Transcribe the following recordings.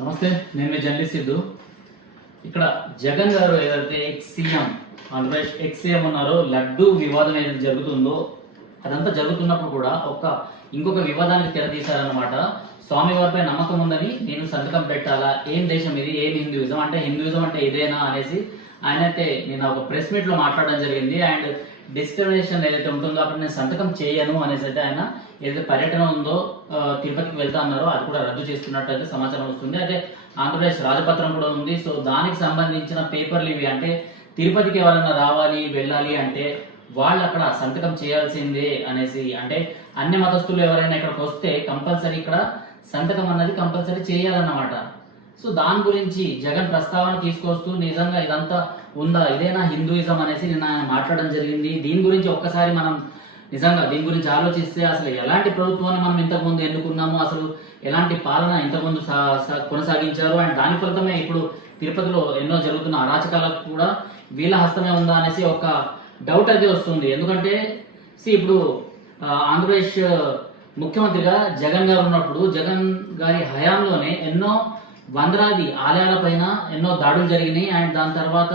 నమస్తే నేను మీ జర్నలిస్ట్ సిద్ధు. ఇక్కడ జగన్ గారు ఏదైతే ex CM Andhra Pradesh ex CM ఉన్నారో లడ్డు వివాదం ఏదైతే జరుగుతుందో అదంతా జరుగుతున్నప్పుడు కూడా ఒక ఇంకొక వివాదానికి తెరతీశారనమాట స్వామివారిపై నమ్మకం ఉందని నేను సంతకం పెట్టాలా? ఏం దేశం ఇది? ఏం హిందూయిజం? అంటే హిందూయిజం అంటే ఇదేనా అనేసి ఆయన అయితే నేను ఒక ప్రెస్ మీట్లో మాట్లాడడం జరిగింది. అండ్ డిస్క్రిమినేషన్ ఏదైతే ఉంటుందో అక్కడ నేను సంతకం చేయను అనేసి అయితే ఆయన ఏదైతే పర్యటన ఉందో తిరుపతికి వెళ్తా అన్నారో అది కూడా రద్దు చేస్తున్నట్టు అయితే సమాచారం వస్తుంది. అయితే ఆంధ్రప్రదేశ్ రాజపత్రం కూడా ఉంది. సో దానికి సంబంధించిన పేపర్లు ఇవి అంటే తిరుపతికి ఎవరైనా రావాలి వెళ్ళాలి అంటే వాళ్ళు అక్కడ సంతకం చేయాల్సిందే అనేసి అంటే అన్ని మతస్థులు ఎవరైనా ఇక్కడికి వస్తే కంపల్సరీ ఇక్కడ సంతకం అన్నది కంపల్సరీ చేయాలన్నమాట. సో దాని గురించి జగన్ ప్రస్తావన తీసుకొస్తూ నిజంగా ఇదంతా ఉందా? ఇదేనా హిందూయిజం అనేసి నిన్న ఆయన మాట్లాడడం జరిగింది. దీని గురించి ఒక్కసారి మనం నిజంగా దీని గురించి ఆలోచిస్తే అసలు ఎలాంటి ప్రభుత్వాన్ని మనం ఇంతకుముందు ఎన్నుకున్నాము అసలు ఎలాంటి పాలన ఇంతకుముందు సా- కొనసాగించారు? అండ్ దాని ఫలితమే ఇప్పుడు తిరుపతిలో ఎన్నో జరుగుతున్న అరాచకాలకు కూడా వీళ్ళ హస్తమే ఉందా అనేసి ఒక డౌట్ అయితే వస్తుంది. ఎందుకంటే సి ఇప్పుడు ఆంధ్రప్రదేశ్ ముఖ్యమంత్రిగా జగన్ గారు ఉన్నప్పుడు జగన్ గారి హయాంలోనే ఎన్నో వందలాది ఆలయాలపైన ఎన్నో దాడులు జరిగినాయి. అండ్ దాని తర్వాత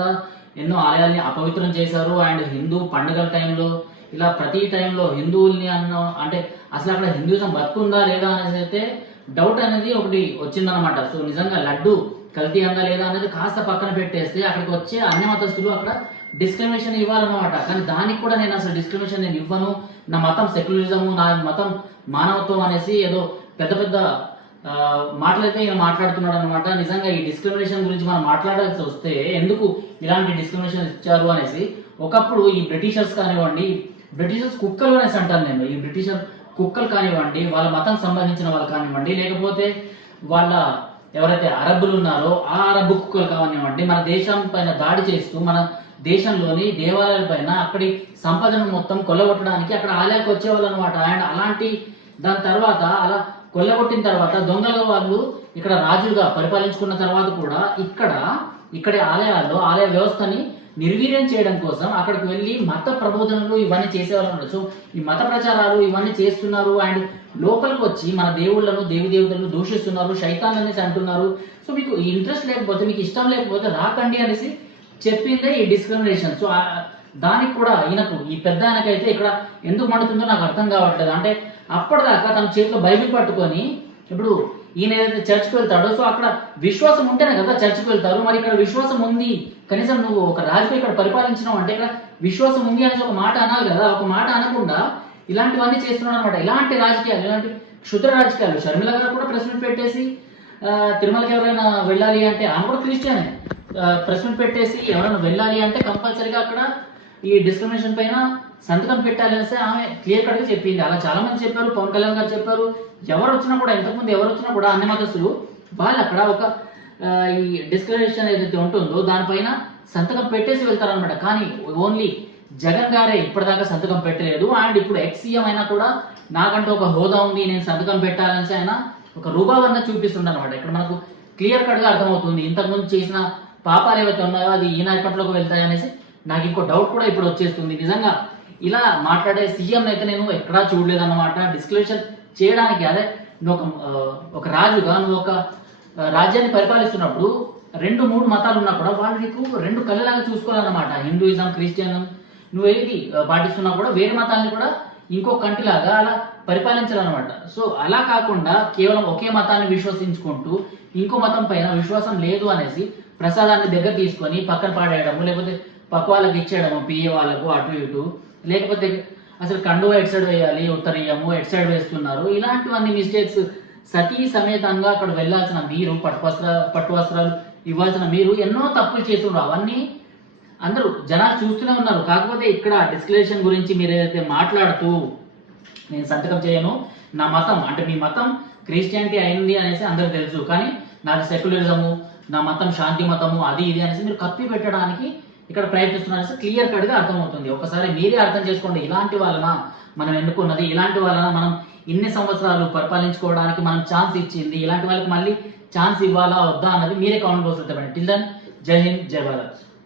ఎన్నో ఆలయాల్ని అపవిత్రం చేశారు. అండ్ హిందూ పండుగల టైంలో ఇలా ప్రతి టైంలో హిందువుల్ని అన్న అంటే అసలు అక్కడ హిందూజం బతుకుందా లేదా అనేసి అయితే డౌట్ అనేది ఒకటి వచ్చిందనమాట సో నిజంగా లడ్డు కల్తీ అందా లేదా అనేది కాస్త పక్కన పెట్టేస్తే అక్కడికి వచ్చే అన్ని మతస్థులు అక్కడ డిస్క్రిమినేషన్ ఇవ్వాలన్నమాట. కానీ దానికి కూడా నేను అసలు డిస్క్రిమినేషన్ నేను ఇవ్వను. నా మతం సెక్యులరిజము నా మతం మానవత్వం అనేసి ఏదో పెద్ద పెద్ద మాట్లాడితే ఈయన మాట్లాడుతున్నాడు అనమాట నిజంగా ఈ డిస్క్రిమినేషన్ గురించి మనం మాట్లాడాల్సి వస్తే ఎందుకు ఇలాంటి డిస్క్రిమినేషన్ ఇచ్చారు అనేసి ఒకప్పుడు ఈ బ్రిటిషర్స్ కానివ్వండి బ్రిటిషర్స్ కుక్కలు అనేసి అంటాను నేను. ఈ బ్రిటిషర్ కుక్కలు కానివ్వండి వాళ్ళ మతం సంబంధించిన వాళ్ళు కానివ్వండి లేకపోతే వాళ్ళ ఎవరైతే అరబ్బులు ఉన్నారో ఆ అరబ్బు కుక్కలు కానివ్వండి మన దేశం పైన దాడి చేస్తూ మన దేశంలోని దేవాలయాల పైన అక్కడి సంపదను మొత్తం కొల్లగొట్టడానికి అక్కడ ఆలయాలకు వచ్చేవాళ్ళు అనమాట అండ్ అలాంటి దాని తర్వాత అలా కొల్లగొట్టిన తర్వాత దొంగల వాళ్ళు ఇక్కడ రాజులుగా పరిపాలించుకున్న తర్వాత కూడా ఇక్కడ ఇక్కడ ఆలయాల్లో ఆలయ వ్యవస్థని నిర్వీర్యం చేయడం కోసం అక్కడికి వెళ్ళి మత ప్రబోధనలు ఇవన్నీ చేసేవాళ్ళు సో ఈ మత ప్రచారాలు ఇవన్నీ చేస్తున్నారు అండ్ లోపలికి వచ్చి మన దేవుళ్ళను దేవి దేవతలను దూషిస్తున్నారు శైతాన్ని అనేసి అంటున్నారు సో మీకు ఇంట్రెస్ట్ లేకపోతే మీకు ఇష్టం లేకపోతే రాకండి అనేసి చెప్పిందే ఈ డిస్క్రిమినేషన్ సో దానికి కూడా ఈయనకు ఈ పెద్ద ఆయనకైతే ఇక్కడ ఎందుకు మండుతుందో నాకు అర్థం కావట్లేదు. అంటే అప్పటిదాకా తన చేతిలో బైబిల్ పట్టుకొని ఇప్పుడు ఈయన ఏదైతే చర్చ్కి వెళ్తాడో సో అక్కడ విశ్వాసం ఉంటేనే కదా చర్చ్కి వెళ్తారు. మరి ఇక్కడ విశ్వాసం ఉంది కనీసం నువ్వు ఒక రాజుగా ఇక్కడ పరిపాలించినావు అంటే ఇక్కడ విశ్వాసం ఉంది అనేసి ఒక మాట అనాలి కదా. ఒక మాట అనకుండా ఇలాంటివన్నీ చేస్తున్నాడు అనమాట ఇలాంటి రాజకీయాలు ఇలాంటి క్షుద్ర రాజకీయాలు. షర్మిల గారు కూడా ప్రెస్ మీట్ పెట్టేసి తిరుమలకి ఎవరైనా వెళ్ళాలి అంటే ఆమె కూడా క్రిస్టియనే. ప్రెస్ మీట్ పెట్టేసి ఎవరైనా వెళ్ళాలి అంటే కంపల్సరీగా అక్కడ ఈ డిస్క్రిమినేషన్ పైన సంతకం పెట్టాలి అనేసి ఆమె క్లియర్ కట్గా చెప్పింది. అలా చాలా మంది చెప్పారు పవన్ కళ్యాణ్ గారు చెప్పారు. ఎవరు వచ్చినా కూడా ఇంతకుముందు ఎవరు వచ్చినా కూడా అన్ని మతస్థులు వాళ్ళు అక్కడ ఒక ఈ డిస్క్రిమినేషన్ ఏదైతే ఉంటుందో దానిపైన సంతకం పెట్టేసి వెళ్తారనమాట కానీ ఓన్లీ జగన్ గారే ఇప్పటిదాకా సంతకం పెట్టలేదు. అండ్ ఇప్పుడు ఎక్స్సీఎం అయినా కూడా నాకంటూ ఒక హోదా ఉంది నేను సంతకం పెట్టాలని ఆయన ఒక రూపావన్న చూపిస్తుండ అనమాట ఇక్కడ మనకు క్లియర్ కట్గా అర్థమవుతుంది. ఇంతకుముందు చేసిన పాపాలు ఏవైతే ఉన్నాయో అది ఈయన ఎప్పట్లోకి వెళ్తాయి అనేసి నాకు ఇంకో డౌట్ కూడా ఇప్పుడు వచ్చేస్తుంది. నిజంగా ఇలా మాట్లాడే సీఎం అయితే నేను ఎక్కడా చూడలేదు అన్నమాట డిస్క్రిమినేషన్ చేయడానికి అదే నువ్వు ఒక ఒక రాజుగా నువ్వు ఒక రాజ్యాన్ని పరిపాలిస్తున్నప్పుడు రెండు మూడు మతాలు ఉన్నా కూడా వాళ్ళు నీకు రెండు కళ్ళలాగా చూసుకోవాలన్నమాట. హిందూయిజం క్రిస్టియన్ నువ్వు ఏది పాటిస్తున్నా కూడా వేరే మతాన్ని కూడా ఇంకో కంటిలాగా అలా పరిపాలించాలన్నమాట. సో అలా కాకుండా కేవలం ఒకే మతాన్ని విశ్వసించుకుంటూ ఇంకో మతం పైన విశ్వాసం లేదు అనేసి ప్రసాదాన్ని దగ్గర తీసుకొని పక్కన పాడేయడము లేకపోతే పక్క వాళ్ళకి ఇచ్చేయడము పిఏ వాళ్ళకు అటు ఇటు. లేకపోతే అసలు కండువా ఎట్ సైడ్ వేయాలి ఉత్తరీయము ఎట్ సైడ్ వేస్తున్నారు. ఇలాంటివన్నీ మిస్టేక్స్ సతీ సమేతంగా అక్కడ వెళ్ళాల్సిన మీరు పట్టు వస్త్ర పట్టు వస్త్రాలు ఇవ్వాల్సిన మీరు ఎన్నో తప్పులు చేస్తున్నారు అవన్నీ అందరూ జనాలు చూస్తూనే ఉన్నారు. కాకపోతే ఇక్కడ డిస్క్లేషన్ గురించి మీరు ఏదైతే మాట్లాడుతూ నేను సంతకం చేయను నా మతం అంటే మీ మతం క్రిస్టియానిటీ అయింది అనేసి అందరికి తెలుసు. కానీ నాది సెక్యులరిజము నా మతం శాంతి మతము అది ఇది అనేసి మీరు కప్పి పెట్టడానికి ఇక్కడ ప్రయత్నిస్తున్నారు క్లియర్ కట్గా అర్థమవుతుంది. ఒకసారి మీరే అర్థం చేసుకోండి ఇలాంటి వాళ్ళన మనం ఎన్నుకున్నది ఇలాంటి వాళ్ళన మనం ఇన్ని సంవత్సరాలు పరిపాలించుకోవడానికి మనం ఛాన్స్ ఇచ్చింది ఇలాంటి వాళ్ళకి మళ్ళీ ఛాన్స్ ఇవ్వాలా వద్దా అన్నది మీరే కామెంట్ బాక్స్ చెప్పండి టిల్ దన్ జై హింద్ జై భారత్.